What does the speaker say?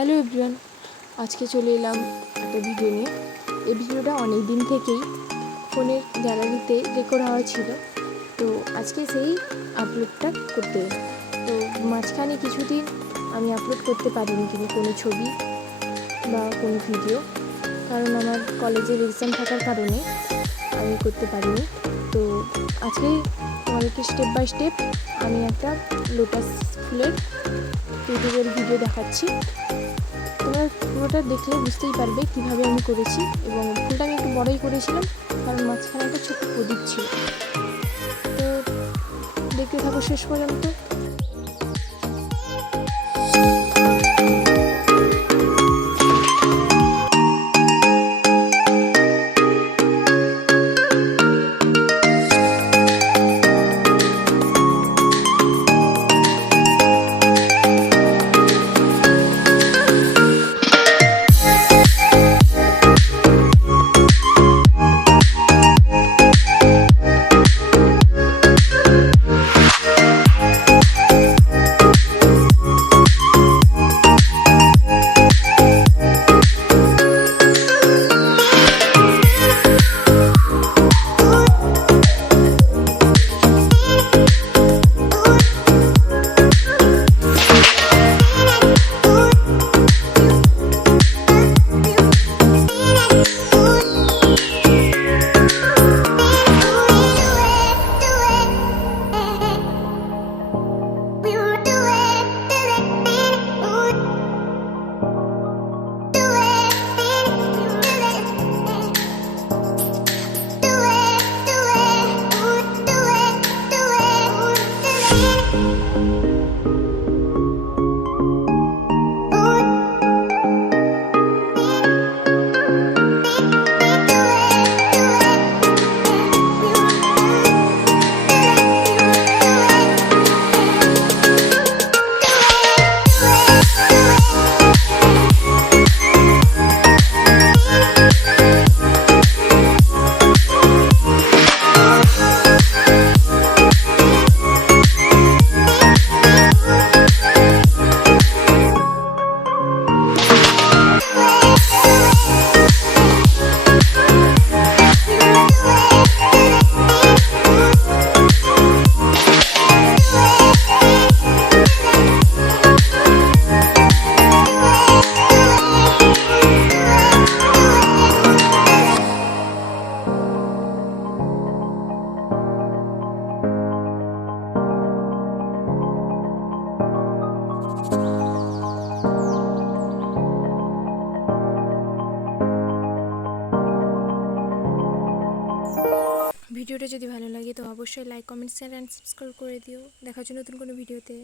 Hello everyone, আজকে চলে এলাম একটা ভিডিও নিয়ে। এই ভিডিওটা অনেক দিন থেকেই ফোনের গ্যালারিতে রেকর্ড হওয়া ছিল, তো আজকে সেই আপলোডটা করতে এলাম। তো মাঝখানে কিছুদিন আমি আপলোড করতে পারিনি কোনো ছবি বা কোনো ভিডিও, কারণ আমার কলেজের এক্সাম থাকার কারণে আমি করতে পারিনি। তো আজকে তোমাদেরকে স্টেপ বাই স্টেপ আমি একটা লোটাস ফুলের টিউটোরিয়াল ভিডিও দেখাচ্ছি। তোমরা পুরোটা দেখলে বুঝতেই পারবে কীভাবে আমি করেছি, এবং ফুলটা আমি একটু বড়ই করেছিলাম কারণ মাঝখানে একটা ছোট্ট প্রদীপ ছিল। তো দেখতে থাকো শেষ পর্যন্ত। ভিডিওটা যদি ভালো লাগে তো অবশ্যই like, comment, share and subscribe করে দিও। দেখা হচ্ছে নতুন কোনো ভিডিওতে।